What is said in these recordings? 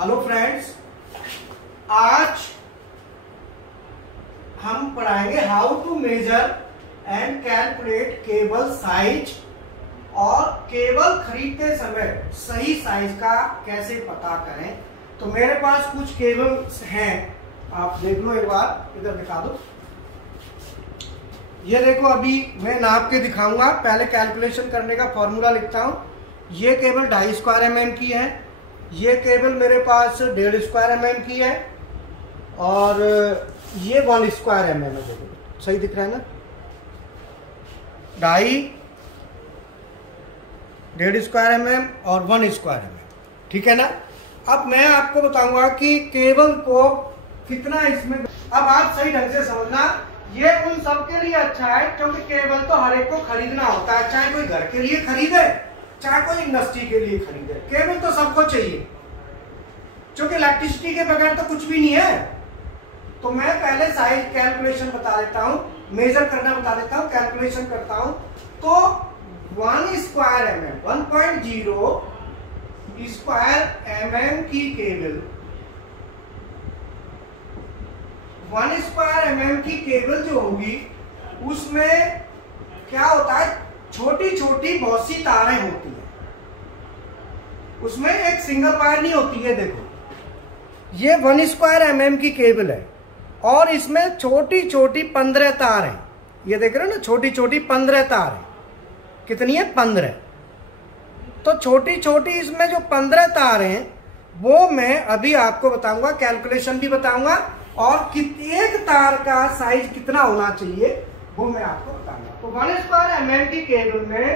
Hello friends, आज हम पढ़ाएंगे how to measure and calculate cable size और केबल खरीदते समय सही साइज का कैसे पता करें। तो मेरे पास कुछ केबल्स हैं, आप देख लो एक बार, इधर दिखा दो। ये देखो, अभी मैं नाप के दिखाऊंगा। पहले कैलकुलेशन करने का फॉर्मूला लिखता हूं। ये केबल 2.5 स्क्वायर mm की है, ये केबल मेरे पास 1.5 स्क्वायर mm की है और ये 1 स्क्वायर mm है। देखो सही दिख रहा है ना, 2.5, 1.5 स्क्वायर mm और 1 स्क्वायर mm, ठीक है ना। अब मैं आपको बताऊंगा कि केबल को कितना इसमें, अब आप सही ढंग से समझना। ये उन सब के लिए अच्छा है क्योंकि केबल तो हर एक को खरीदना होता है, चाहे कोई घर के लिए खरीदे चाहे कोई इंडस्ट्री के लिए खरीदे, केबल तो सबको चाहिए क्योंकि इलेक्ट्रिसिटी के बगैर तो कुछ भी नहीं है। तो मैं पहले साइज कैलकुलेशन बता देता हूं, मेजर करना बता देता हूं, कैलकुलेशन करता हूं। तो 1 स्क्वायर mm 1.0 स्क्वायर mm की केबल, 1 स्क्वायर mm की केबल जो होगी उसमें क्या होता है, छोटी छोटी बहुत सी तारें होती हैं, उसमें एक सिंगल वायर नहीं होती है। देखो ये 1 स्क्वायर mm की केबल है और इसमें छोटी छोटी 15 तार हैं। ये देख रहे हो ना, छोटी छोटी 15 तार हैं। कितनी है? 15। तो छोटी छोटी इसमें जो 15 तार हैं वो मैं अभी आपको बताऊंगा, कैलकुलेशन भी बताऊंगा और एक तार का साइज कितना होना चाहिए वो मैं आपको बताऊंगा। तो 1 स्क्वायर mm की केबल में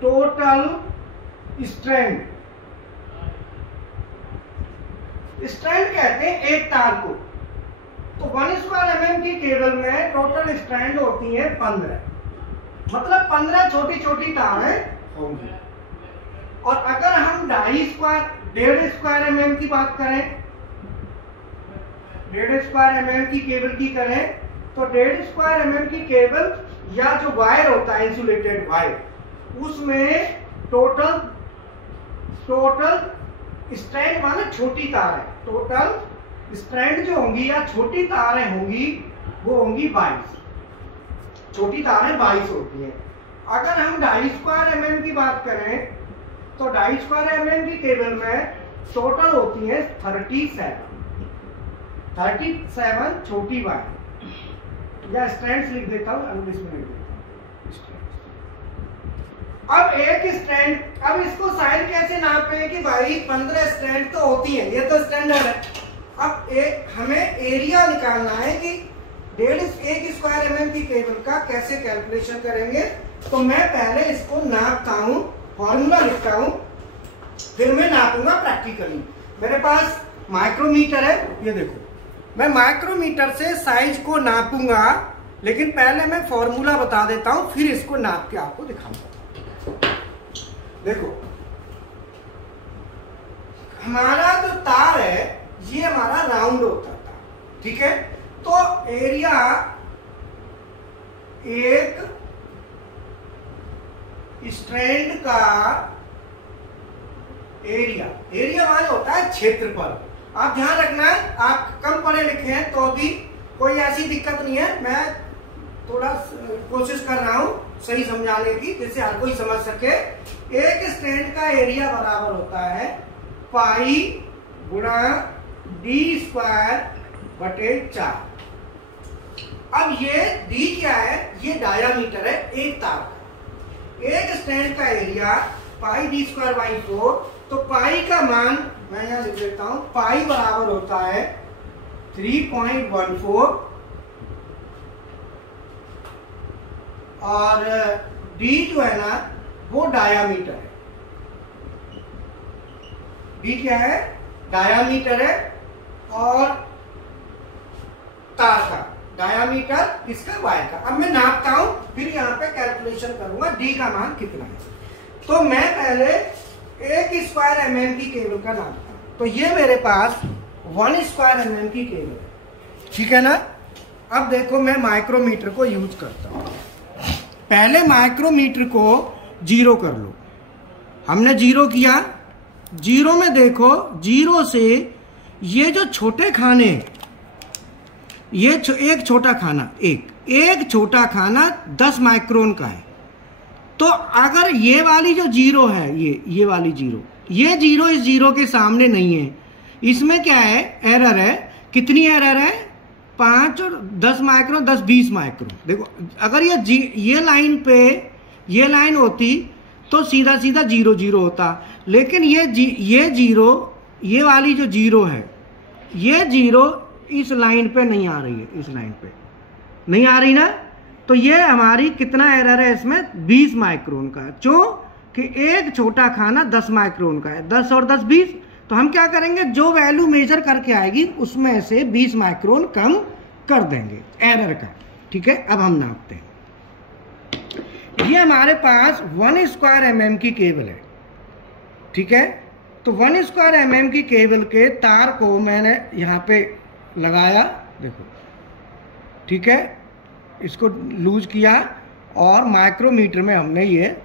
टोटल स्ट्रैंड कहते हैं एक तार को। तो 1 स्क्वायर mm की केबल में टोटल स्ट्रैंड होती है 15, मतलब 15 छोटी छोटी तारें होंगी। और अगर हम 1.5 स्क्वायर mm की बात करें, 1.5 स्क्वायर mm की केबल की करें, तो 1.5 स्क्वायर mm की केबल या जो वायर होता है इंसुलेटेड वायर, उसमें टोटल स्ट्रैंड माने छोटी तार है, टोटल स्ट्रैंड जो होंगी या छोटी तारें होंगी वो होंगी 22, छोटी तारें 22 होती हैं। अगर हम 2.5 स्क्वायर mm की बात करें तो 2.5 स्क्वायर mm की केबल में टोटल होती है 37 छोटी वायर, या स्ट्रैंड्स लिख देता हूं, इंग्लिश में लिख देता हूं। अब एक स्ट्रैंड, अब इसको साइज कैसे नापे कि भाई 15 स्ट्रैंड तो होती है, ये तो स्टैंडर्ड है। अब हमें एरिया निकालना है कि 1.5 स्क्वायर mm की केबल का कैसे कैलकुलेशन करेंगे। तो मैं पहले इसको नापता हूं, फॉर्मूला लिखता हूं, फिर मैं नापूंगा प्रैक्टिकली। मेरे पास माइक्रोमीटर है, ये देखो, मैं माइक्रोमीटर से साइज को नापूंगा, लेकिन पहले मैं फॉर्मूला बता देता हूं, फिर इसको नाप के आपको दिखाऊंगा। देखो हमारा जो तार है ये हमारा राउंड होता था, ठीक है। तो एरिया, एक स्ट्रैंड का एरिया माने होता है क्षेत्रफल। आप ध्यान रखना है, आप कम पढ़े लिखे हैं तो भी कोई ऐसी दिक्कत नहीं है, मैं थोड़ा कोशिश कर रहा हूं सही समझाने की जिससे हर कोई समझ सके। एक स्ट्रैंड का एरिया बराबर होता है पाई गुणा d स्क्वायर बटे 4। अब ये d क्या है, ये डायामीटर है एक तार का। एक स्ट्रैंड का area pi d square by 4, तो पाई का मान मैं यहां लिख देता हूं, पाई बराबर होता है 3.14 और d जो है ना वो डायामीटर है। d क्या है? डायामीटर है और तार का डायामीटर इसका वायर का। अब मैं नापता हूं, फिर यहां पे कैलकुलेशन करूंगा d का मान कितना है। तो मैं पहले 1 स्क्वायर mm की केबल का नापता हूं। तो ये मेरे पास 1 स्क्वायर mm की केबल है, ठीक है ना। अब देखो मैं माइक्रोमीटर को यूज करता हूं। पहले माइक्रोमीटर को जीरो कर लो। हमने जीरो किया, जीरो में देखो, जीरो से ये जो छोटे खाने, ये एक छोटा खाना, एक छोटा खाना 10 माइक्रोन का है। तो अगर ये वाली जो जीरो है, ये वाली जीरो, ये जीरो इस जीरो के सामने नहीं है, इसमें क्या है, एरर है। कितनी एरर है, 5 और 10 माइक्रोन, 10-20 माइक्रोन। देखो अगर ये लाइन पे ये लाइन होती तो सीधा सीधा 0-0 होता, लेकिन ये जीरो, ये वाली जो जीरो है, ये जीरो इस लाइन पे नहीं आ रही है, इस लाइन पे नहीं आ रही ना। तो ये हमारी कितना एरर है इसमें, 20 माइक्रोन का, जो कि एक छोटा खाना 10 माइक्रोन का है। 10 और 10 20। तो हम क्या करेंगे, जो वैल्यू मेजर करके आएगी उसमें से 20 माइक्रोन कम कर देंगे एरर का। ठीक है, अब हम नापते हैं। ये हमारे पास 1 स्क्वायर mm की केबल है। ठीक है, तो 1 स्क्वायर mm की केबल के तार को मैंने यहाँ पे लगाया, देखो। ठीक है, इसको लूज किया और माइक्रोमीटर में हमने ये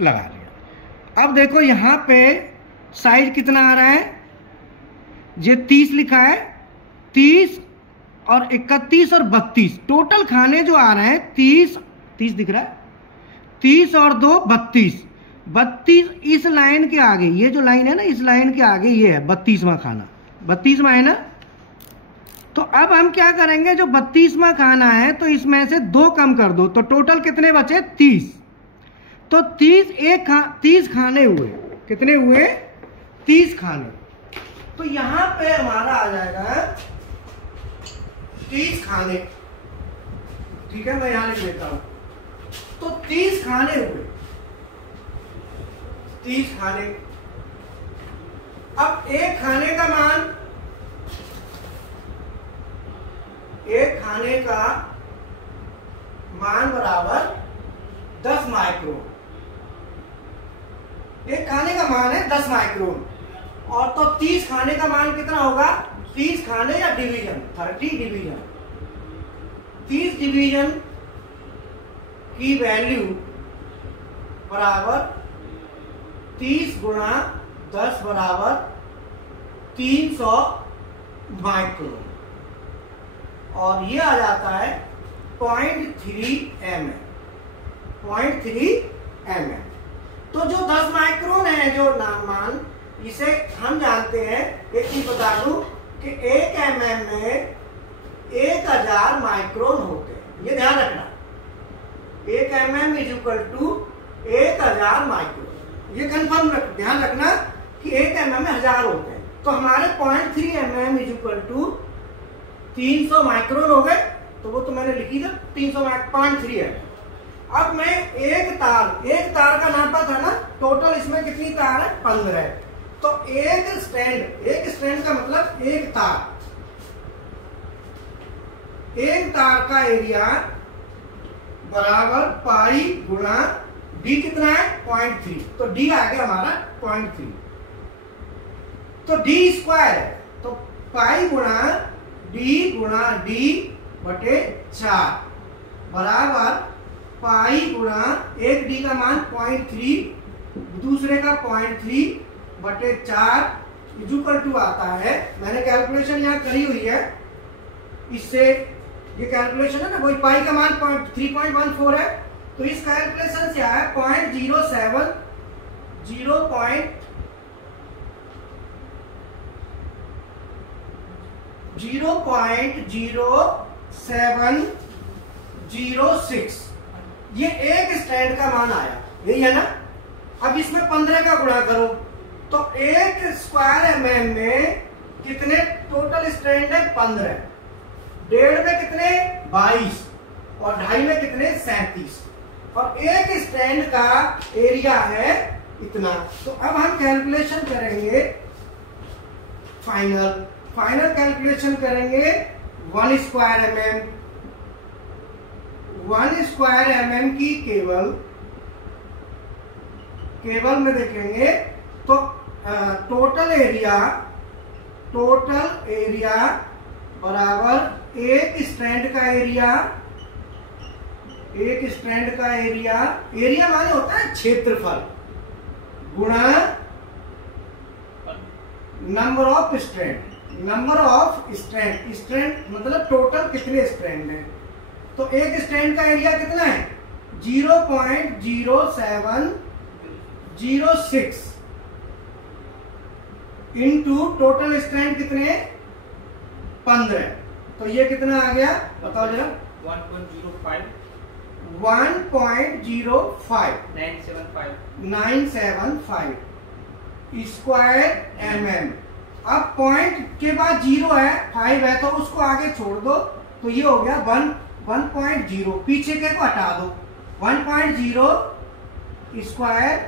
लगा लिया। अब देखो यहाँ पे साइज कितना आ रहा है, ये 30 लिखा है, 30 और 31 और 32 टोटल खाने जो आ रहे हैं, 30 दिख रहा है, 30 और 2 32 इस लाइन के आगे, ये जो लाइन है ना, इस लाइन के आगे ये है 32वां खाना, 32वां है ना। तो अब हम क्या करेंगे, जो 32वां खाना है तो इसमें से 2 कम कर दो, तो टोटल कितने बचे, 30। तो 30 खाने हुए, कितने हुए, 30 खाने। तो यहां पे हमारा आ जाएगा 30 खाने। ठीक है, मैं यहां लिख देता हूं। तो 30 खाने हुए, 30 खाने। अब एक खाने का मान, एक खाने का मान बराबर 10 माइक्रोन। एक खाने का मान है 10 माइक्रोन, और तो 30 खाने का मान कितना होगा, 30 खाने या डिवीजन, 30 डिवीजन, 30 डिवीजन की वैल्यू बराबर 30 गुणा 10 बराबर 300 माइक्रोन, और ये आ जाता है 0.3 mm, 0.3 mm। तो जो 10 माइक्रोन है जो मान, इसे हम जानते हैं, एक चीज बता दूं कि 1 mm में 1000 माइक्रोन होते हैं। ये ध्यान रखना, 1 mm is equal to 1000 micron. ये कंफर्म ध्यान रखना कि 1 mm में 1000 होते हैं। तो हमारे 0.3 mm is equal to 300 micron हो गए। तो वो तो मैंने लिखी था 0.3 है। अब मैं एक तार का नापा था ना, टोटल इसमें कितनी तार है, 15 है। तो एक स्ट्रैंड का मतलब एक तार का एरिया बराबर पाई गुणा डी, कितना है, 0.3। तो डी आ गया हमारा 0.3। तो डी स्क्वायर है, तो पाई गुणा डी बटे 4 बराबर पाई गुणा एक डी का मान 0.3, दूसरे का 0.3 बटे 4 इक्वल टू आता है, मैंने कैलकुलेशन यहाँ करी हुई है, इससे ये कैलकुलेशन है ना, वही पाई का मान 3.14 है। तो इस कैलकुलेशन से आया 0.0706, ये एक स्ट्रैंड का मान आया, यही है ना। अब इसमें 15 का गुणा करो, तो 1 स्क्वायर mm में कितने टोटल स्ट्रैंड है, 15, 1.5 में कितने, 22, और 2.5 में कितने, 37, और एक स्ट्रैंड का एरिया है इतना। तो अब हम कैलकुलेशन करेंगे, फाइनल कैलकुलेशन करेंगे 1 स्क्वायर mm की केबल में देखेंगे तो टोटल एरिया बराबर एक स्ट्रैंड का एरिया एक स्ट्रैंड का एरिया, एरिया माने होता है क्षेत्रफल, गुणा number of strand. Number of strand, strand मतलब टोटल कितने स्ट्रैंड है। तो एक स्ट्रैंड का एरिया कितना है 0.0706 इंटू टोटल स्ट्रैंड कितने 15। तो ये कितना आ गया बताओ जरा 1.975 स्क्वायर mm। अब पॉइंट के बाद 0 है 5 है तो उसको आगे छोड़ दो तो ये हो गया 1.0, पीछे के को हटा दो 1.0 स्क्वायर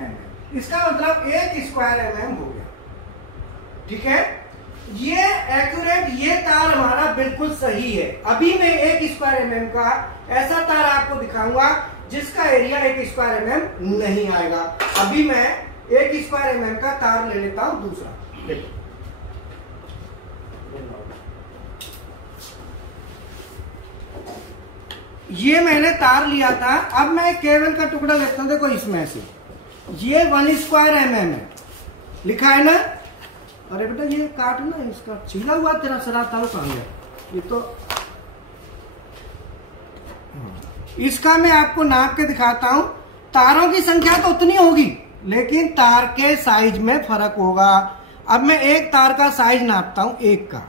mm। इसका मतलब 1 स्क्वायर mm हो गया। ठीक है, ये एक्यूरेट, ये तार हमारा बिल्कुल सही है। अभी मैं 1 स्क्वायर mm का ऐसा तार आपको दिखाऊंगा जिसका एरिया 1 स्क्वायर mm नहीं आएगा। अभी मैं 1 स्क्वायर mm का तार ले लेता हूं दूसरा। देखो ये मैंने तार लिया था, अब मैं केबल का टुकड़ा लेता हूं। देखो इसमें से ये 1 स्क्वायर mm है, लिखा है ना। अरे बेटा ये काट ना, इसका छिला हुआ तेरा सरा तार कहां गया ये तो। इसका मैं आपको नाप के दिखाता हूं। तारों की संख्या तो उतनी होगी लेकिन तार के साइज में फर्क होगा। अब मैं एक तार का साइज नापता हूं, एक का।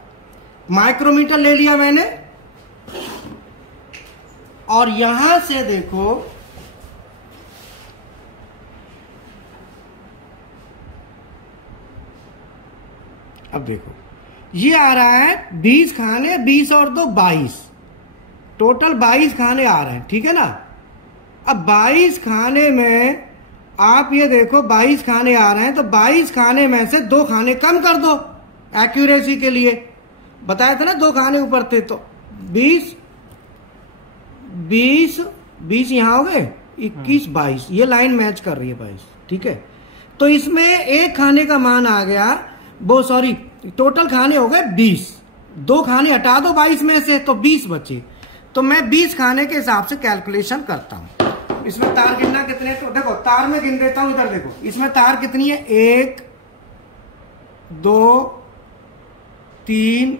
माइक्रोमीटर ले लिया मैंने और यहां से देखो अब देखो ये आ रहा है 20 खाने, 20 और 2 22, टोटल 22 खाने आ रहे हैं। ठीक है ना। अब 22 खाने में आप ये देखो 22 खाने आ रहे हैं तो 22 खाने में से 2 खाने कम कर दो एक्यूरेसी के लिए। बताया था ना 2 खाने ऊपर थे तो 20 यहां हो गए 21 22, ये लाइन मैच कर रही है 22। ठीक है, तो इसमें एक खाने का मान आ गया, वो सॉरी टोटल खाने हो गए 20, 2 खाने हटा दो 22 में से तो 20 बचे। तो मैं 20 खाने के हिसाब से कैलकुलेशन करता हूं। इसमें तार गिनना कितने, तो देखो तार में गिन देता हूं। इधर देखो इसमें तार कितनी है 1 2 3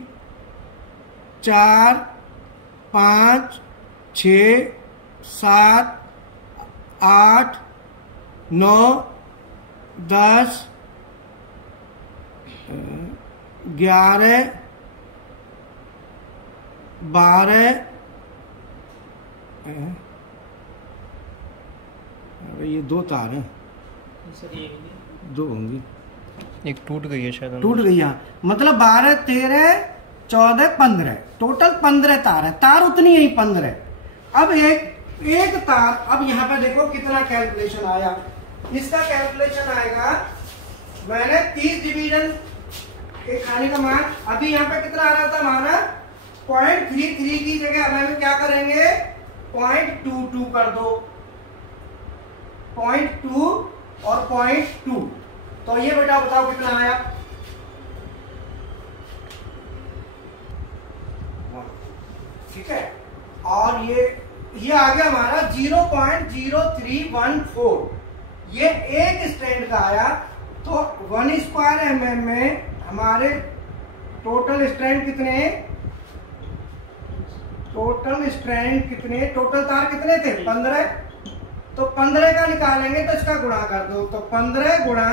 4 5 6 7 8 9 10 11 12, अरे ये 2 तार हैं, 2 होंगी, एक टूट गई है शायद, टूट गई है। मतलब 12 13 14 15, टोटल 15 तार है। तार उतनी ही 15। अब एक तार, अब यहाँ पे देखो कितना कैलकुलेशन आया। इसका कैलकुलेशन आएगा, मैंने 30 डिवीजन एक खाने का मान, अभी यहाँ पे कितना आ रहा था हमारा 0.33 की जगह अब हम क्या करेंगे 0.22 कर दो, 0.2 और 0.2। तो ये बेटा बताओ कितना आया। ठीक है, और ये आ गया हमारा 0.0314। ये एक स्ट्रैंड का आया। तो 1 स्क्वायर mm में हमारे टोटल स्ट्रैंड कितने, टोटल तार कितने थे 15। तो 15 का निकालेंगे तो इसका गुणा कर दो, तो 15 गुणा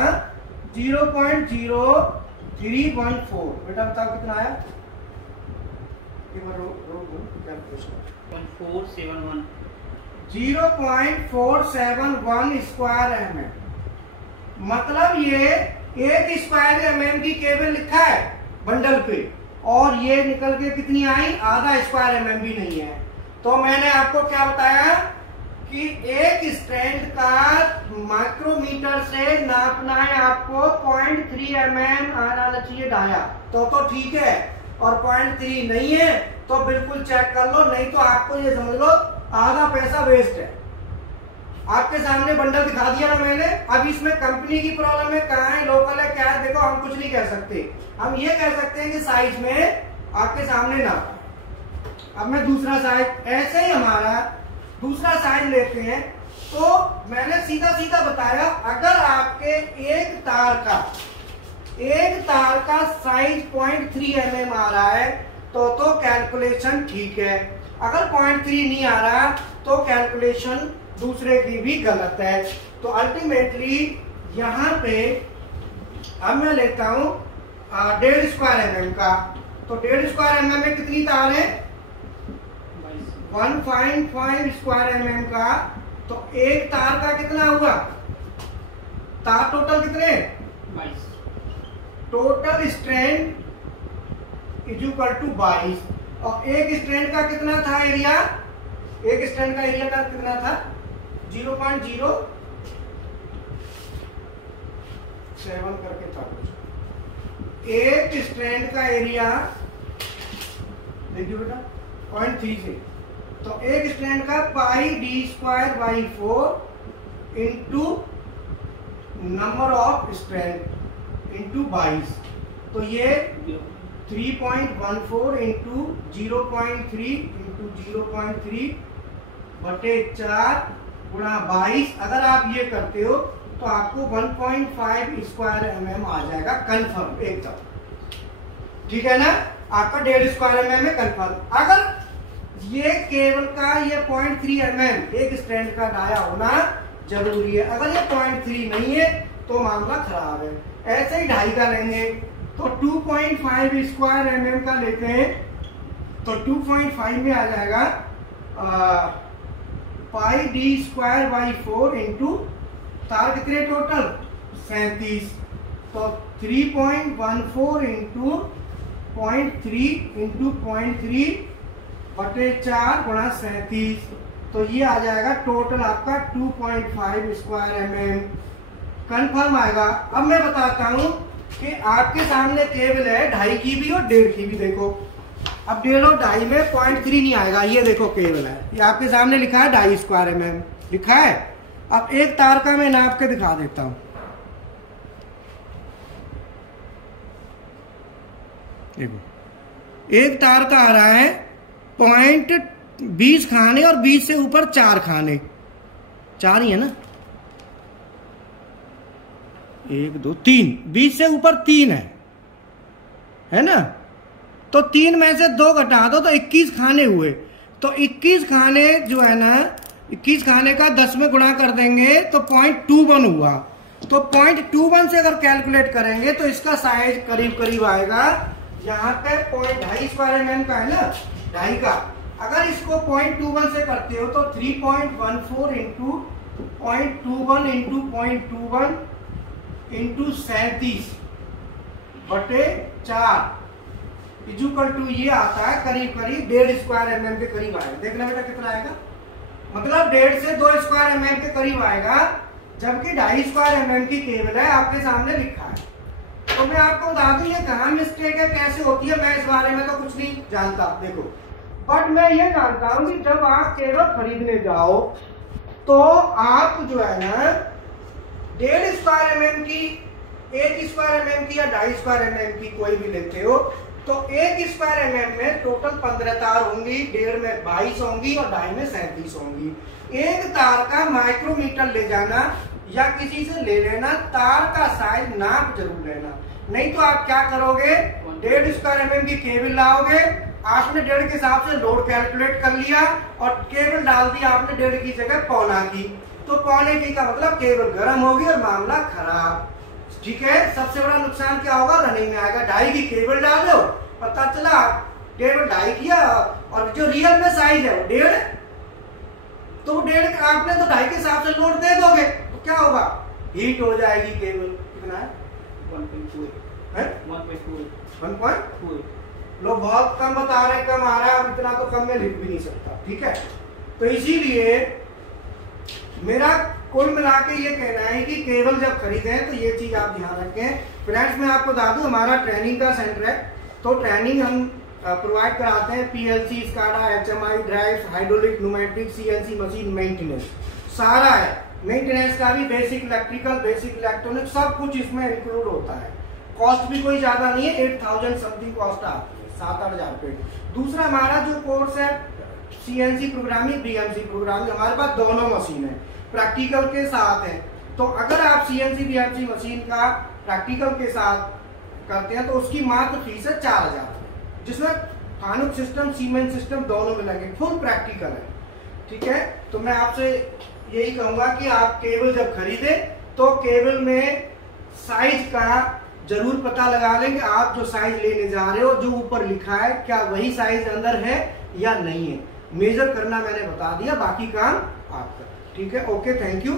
0.0314। बेटा बताओ कितना आया। 0.471 स्क्वायर mm। मतलब ये 1 स्क्वायर mm की केबल लिखा है बंडल पे और ये निकल के कितनी आई, आधा स्क्वायर mm भी नहीं है। तो मैंने आपको क्या बताया कि एक स्ट्रैंड का माइक्रोमीटर से नापना है आपको 0.3 mm आना चाहिए डाया तो ठीक है, और 0.3 नहीं है तो बिल्कुल चेक कर लो, नहीं तो आपको ये समझ लो आधा पैसा वेस्ट है। आपके सामने बंडल दिखा दिया ना मैंने। अब इसमें कंपनी की प्रॉब्लम है, कहाँ है, लोकल है, क्या है, देखो हम कुछ नहीं कह सकते। हम ये कह सकते हैं कि साइज में आपके सामने ना। अब मैं दूसरा साइज, ऐसे ही हमारा दूसरा साइज लेते हैं, तो मैंने सीधा सीधा बताया अगर आपके एक तार का साइज 0.3 mm आ रहा है तो कैलकुलेशन ठीक है। अगर 0.3 नहीं आ रहा तो कैलकुलेशन दूसरे की भी गलत है। तो अल्टीमेटली यहां पे अब मैं लेता हूं 1.5 स्क्वायर mm का। तो 1.5 स्क्वायर mm में कितनी तार है? 1.5 स्क्वायर mm का। तो एक तार का कितना हुआ? तार टोटल कितने? 22। Total strand is equal to 22। और एक स्ट्रैंड का कितना था एरिया? एक स्ट्रैंड का एरिया का कितना था? 0.07 करके था। एक स्ट्रैंड का एरिया देखिए बेटा 0.3 से। तो एक स्ट्रैंड का πd²/4 into number of strand into 22। तो ये 3.14 इंटू 0.3 इंटू 0.3 बटे 4 गुणा 22। अगर आप ये करते हो तो आपको 1.5 स्क्वायर mm आ जाएगा कंफर्म एकदम। ठीक है ना? आपका 1.5 स्क्वायर mm में कंफर्म। अगर ये केबल का ये 0.3 mm एक स्ट्रैंड का डाया होना जरूरी है। अगर ये 0.3 नहीं है तो मामला खराब है। ऐसे ही 2.5 का लेंगे तो 2.5 स्क्वायर mm का लेते हैं तो 2.5 में आ जाएगा πd²/4 इंटू तार कितने टोटल? 37। तो 3.14 इंटू 0.3 इंटू 0.3 बटे 4 गुणा 37। तो ये आ जाएगा टोटल आपका 2.5 स्क्वायर mm कंफर्म आएगा। अब मैं बताता हूं कि आपके सामने केबल है 2.5 की भी और 1.5 की भी। देखो अब 1.5 और 2.5 में 0.3 नहीं आएगा। ये देखो केबल है, ये आपके सामने लिखा है 2.5 स्क्वायर mm लिखा है। अब एक तार का मैं नाप के दिखा देता हूं। देखो एक तार का आ रहा है 0.20 खाने और 20 से ऊपर 4 खाने। 4 ही है ना? 1 2 3 20 से ऊपर 3 है ना? तो 3 में से 2 घटा दो तो 21 खाने हुए। तो 21 खाने जो है ना, 21 खाने का 10 में गुणा कर देंगे तो 0.21 हुआ। तो 0.21 से अगर कैलकुलेट करेंगे तो इसका साइज करीब करीब आएगा। यहाँ पे 2.5 स्क्वायर mm का है ना, 2.5 का। अगर इसको 0.21 से करते हो तो 3.14 इंटू 0.21 इंटू 0.21 इंटू 37 बटे 4 इक्वल टू ये आता है करीब करीब 1.5 स्क्वायर mm के करीब आएगा। देखना बेटा कितना आएगा, मतलब 1.5 से 2 स्क्वायर mm के करीब आएगा। जबकि 2.5 स्क्वायर mm की केबल है आपके सामने लिखा है। तो मैं आपको बता दूं ये कहाँ मिस्टेक है, कैसे होती है, मैं इस बारे में तो कुछ नहीं जानता। देखो बट मैं ये जानता हूं कि जब आप केबल खरीदने जाओ तो आप जो है ना 1.5 स्क्वायर mm की, 1 स्क्वायर mm की या 2.5 स्क्वायर mm की कोई भी लेते हो तो 1 स्क्वायर mm में टोटल 15 तार होंगी, 1.5 में 22 होंगी और 2.5 में 37 होंगी। एक तार का माइक्रोमीटर ले जाना या किसी से ले लेना, तार का साइज नाप जरूर लेना। नहीं तो आप क्या करोगे, 1.5 स्क्वायर mm की केबल लाओगे, आपने 1.5 के हिसाब से लोड कैलकुलेट कर लिया और केबल डाल दी आपने 1.5 की जगह 1.25 की। तो 1.25 की का मतलब केबल गर्म होगी और मामला खराब। ठीक है? सबसे बड़ा नुकसान क्या होगा, रनिंग में आएगा। 2.5 की केबल डाल दो, पता चला केबल 2.5 किया और जो रियल में साइज है वो 1.5, तो 1.5 आपने तो 2.5 के हिसाब से लोड दे दोगे तो क्या होगा, हीट हो जाएगी केबल। कितना है? 1.2। लोग बहुत कम बता रहे हैं, कम आ रहा है, अब इतना तो कम में लिख भी नहीं सकता। ठीक है? तो इसीलिए मेरा कुल मिला के ये कहना है कि केबल जब खरीदें तो ये चीज आप ध्यान रखें। फ्रेंड्स मैं आपको बता दूं हमारा ट्रेनिंग का सेंटर है, तो ट्रेनिंग हम प्रोवाइड कराते हैं। PLC, SCADA, HMI, drives, hydraulic, pneumatic, CNC machine, maintenance सारा है। मेंटेनेंस का भी बेसिक इलेक्ट्रिकल, बेसिक इलेक्ट्रॉनिक सब कुछ इसमें इंक्लूड होता है। कॉस्ट भी कोई ज्यादा नहीं है, 8000 समथिंग कॉस्ट आती है, 7-8 हजार रुपए। दूसरा हमारा जो कोर्स है CNC प्रोग्रामिंग, BMC प्रोग्रामिंग, हमारे पास दोनों मशीन है, प्रैक्टिकल के साथ है। तो अगर आप CNC BMC मशीन का प्रैक्टिकल के साथ करते हैं तो उसकी मात्र फीस है 4000, जिसमें फानुक सिस्टम, सीमेंट सिस्टम दोनों मिलेंगे, फुल प्रैक्टिकल है। ठीक है, तो मैं आपसे यही कहूंगा कि आप केबल जब खरीदे तो केबल में साइज का जरूर पता लगा लें कि आप जो साइज लेने जा रहे हो, जो ऊपर लिखा है, क्या वही साइज अंदर है या नहीं है। मेजर करना मैंने बता दिया, बाकी काम आपका। ठीक है, ओके, थैंक यू।